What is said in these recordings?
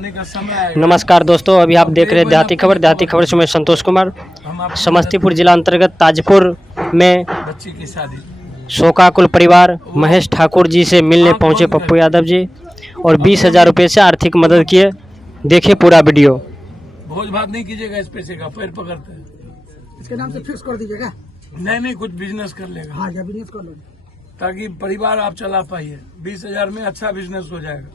नमस्कार दोस्तों, अभी आप देख रहे हैं देहाती खबर से मैं संतोष कुमार। समस्तीपुर जिला अंतर्गत ताजपुर में बच्ची की शादी, शोकाकुल परिवार महेश ठाकुर जी से मिलने पहुंचे पप्पू यादव जी और 20,000 रुपये से आर्थिक मदद किए। देखिए पूरा वीडियो। भोज भात नहीं कीजिएगा, इस पैसे का पैर पकड़ते हैं। इसके नाम से फिक्स कर दीजिएगा। नहीं, कुछ बिजनेस कर लेगा। हाँ, या बिजनेस कर लो ताकि परिवार आप चला पाइए। 20,000 में अच्छा बिजनेस हो जाएगा।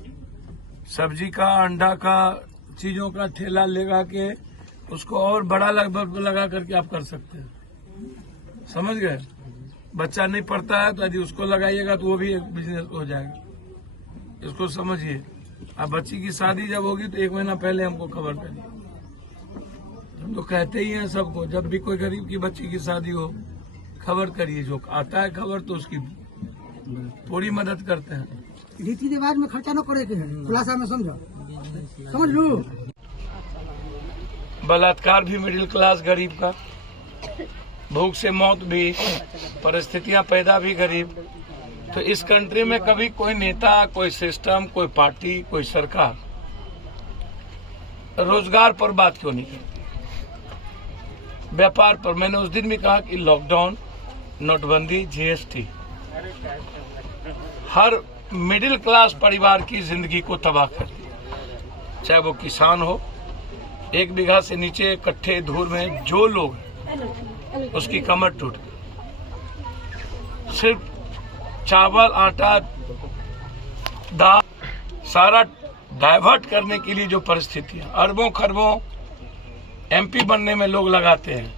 सब्जी का, अंडा का, चीजों का ठेला लगा के उसको और बड़ा लगा करके आप कर सकते हैं। समझ गए? बच्चा नहीं पढ़ता है तो यदि उसको लगाइएगा तो वो भी एक बिजनेस हो जाएगा। इसको समझिए। अब बच्ची की शादी जब होगी तो 1 महीना पहले हमको खबर करिए। हम तो कहते ही हैं सबको, जब भी कोई गरीब की बच्ची की शादी हो खबर करिए। जो आता है खबर तो उसकी पूरी मदद करते हैं। रीति रिवाज में खर्चा न करे के है, खुलासा में समझो, समझ लो। बलात्कार भी मिडिल क्लास गरीब का, भूख से मौत भी, परिस्थितियां पैदा भी गरीब। तो इस कंट्री में कभी कोई नेता, कोई सिस्टम, कोई पार्टी, कोई सरकार रोजगार पर बात क्यों नहीं करती, व्यापार पर? मैंने उस दिन भी कहा कि लॉकडाउन, नोटबंदी, जीएसटी हर मिडिल क्लास परिवार की जिंदगी को तबाह कर दिया। चाहे वो किसान हो, 1 बीघा से नीचे कट्ठे धूर में जो लोग हैं, उसकी कमर टूट गई। सिर्फ चावल, आटा, दाल सारा डाइवर्ट करने के लिए जो परिस्थितियां, अरबों खरबों एमपी बनने में लोग लगाते हैं,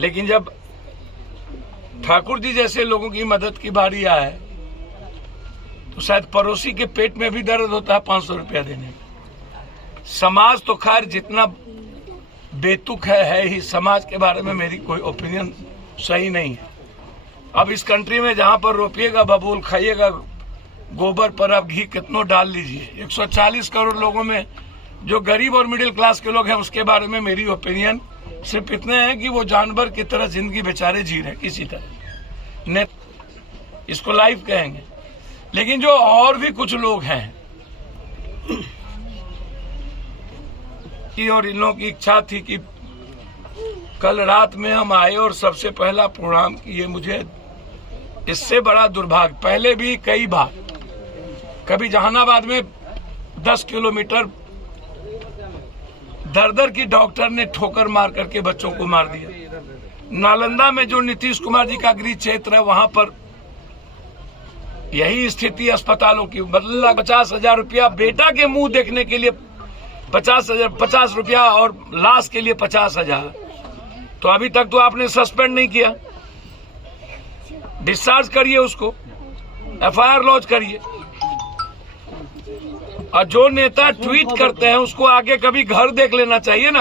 लेकिन जब ठाकुर जी जैसे लोगों की मदद की बारी आए तो शायद पड़ोसी के पेट में भी दर्द होता है 500 रुपया देने में। समाज तो खैर जितना बेतुक है ही। समाज के बारे में मेरी कोई ओपिनियन सही नहीं है। अब इस कंट्री में जहां पर रोपिएगा बबूल, खाइएगा गोबर पर आप घी कितनों डाल लीजिए। 140 करोड़ लोगों में जो गरीब और मिडिल क्लास के लोग हैं उसके बारे में मेरी ओपिनियन सिर्फ इतने हैं कि वो जानवर की तरह जिंदगी बेचारे जी रहे किसी तरह। ने इसको लाइव कहेंगे। लेकिन जो और भी कुछ लोग हैं और इन लोगों की इच्छा थी कि कल रात में हम आए और सबसे पहला प्रोग्राम किए। मुझे इससे बड़ा दुर्भाग्य, पहले भी कई बार, कभी जहानाबाद में 10 किलोमीटर दर की डॉक्टर ने ठोकर मार करके बच्चों को मार दिया। नालंदा में जो नीतीश कुमार जी का गृह क्षेत्र है वहां पर यही स्थिति अस्पतालों की। 50,000 रुपया बेटा के मुंह देखने के लिए 50 रुपया और लाश के लिए 50,000। तो अभी तक तो आपने सस्पेंड नहीं किया। डिस्चार्ज करिए उसको, एफआईआर लॉन्च करिए। और जो नेता ट्वीट करते हैं उसको आगे कभी घर देख लेना चाहिए ना।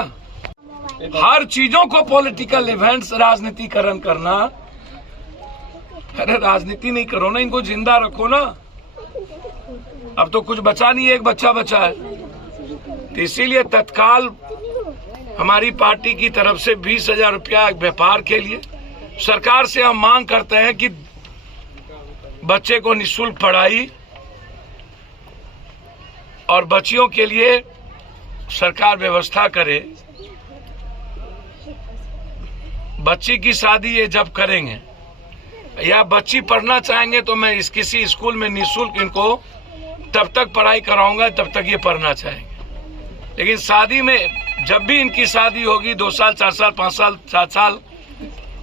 हर चीजों को पॉलिटिकल इवेंट्स, राजनीतिकरण करना। अरे राजनीति नहीं करो ना, इनको जिंदा रखो ना। अब तो कुछ बचा नहीं है, एक बच्चा बचा है। तो इसीलिए तत्काल हमारी पार्टी की तरफ से 20,000 रुपया व्यापार के लिए सरकार से हम मांग करते हैं कि बच्चे को निःशुल्क पढ़ाई और बच्चियों के लिए सरकार व्यवस्था करे। बच्ची की शादी ये जब करेंगे या बच्ची पढ़ना चाहेंगे तो मैं किसी स्कूल में निःशुल्क इनको तब तक पढ़ाई कराऊंगा तब तक ये पढ़ना चाहेंगे। लेकिन शादी में जब भी इनकी शादी होगी 2 साल, 4 साल, 5 साल, 7 साल,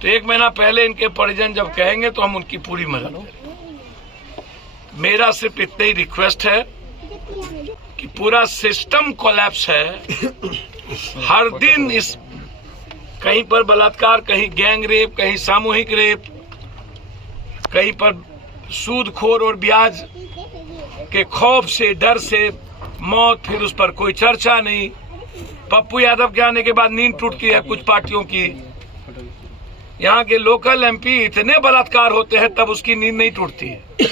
तो 1 महीना पहले इनके परिजन जब कहेंगे तो हम उनकी पूरी मदद करेंगे। मेरा सिर्फ इतना ही रिक्वेस्ट है कि पूरा सिस्टम कोलैप्स है। हर दिन इस कहीं पर बलात्कार, कहीं गैंग रेप, कहीं सामूहिक रेप, कहीं पर सूदखोर और ब्याज के खौफ से, डर से मौत, फिर उस पर कोई चर्चा नहीं। पप्पू यादव के आने के बाद नींद टूटती है कुछ पार्टियों की। यहाँ के लोकल एमपी इतने बलात्कार होते हैं तब उसकी नींद नहीं टूटती है।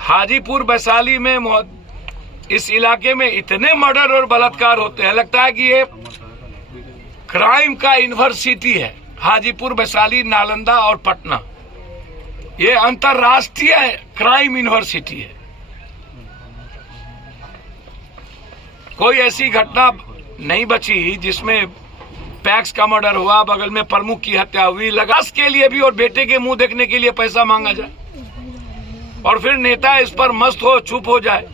हाजीपुर वैशाली में, इस इलाके में इतने मर्डर और बलात्कार होते हैं, लगता है कि ये क्राइम का यूनिवर्सिटी है। हाजीपुर, वैशाली, नालंदा और पटना, ये अंतर्राष्ट्रीय क्राइम यूनिवर्सिटी है। कोई ऐसी घटना नहीं बची जिसमें पैक्स का मर्डर हुआ, बगल में प्रमुख की हत्या हुई, लगास के लिए भी और बेटे के मुंह देखने के लिए पैसा मांगा जाए और फिर नेता इस पर मस्त हो, चुप हो जाए।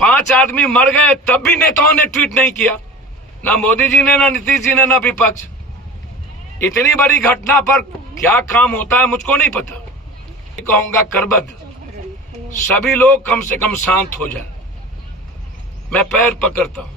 5 आदमी मर गए तब भी नेताओं ने ट्वीट नहीं किया, ना मोदी जी ने, ना नीतीश जी ने, ना विपक्ष। इतनी बड़ी घटना पर क्या काम होता है मुझको नहीं पता। कहूंगा करबद्ध सभी लोग कम से कम शांत हो जाए। मैं पैर पकड़ता हूं।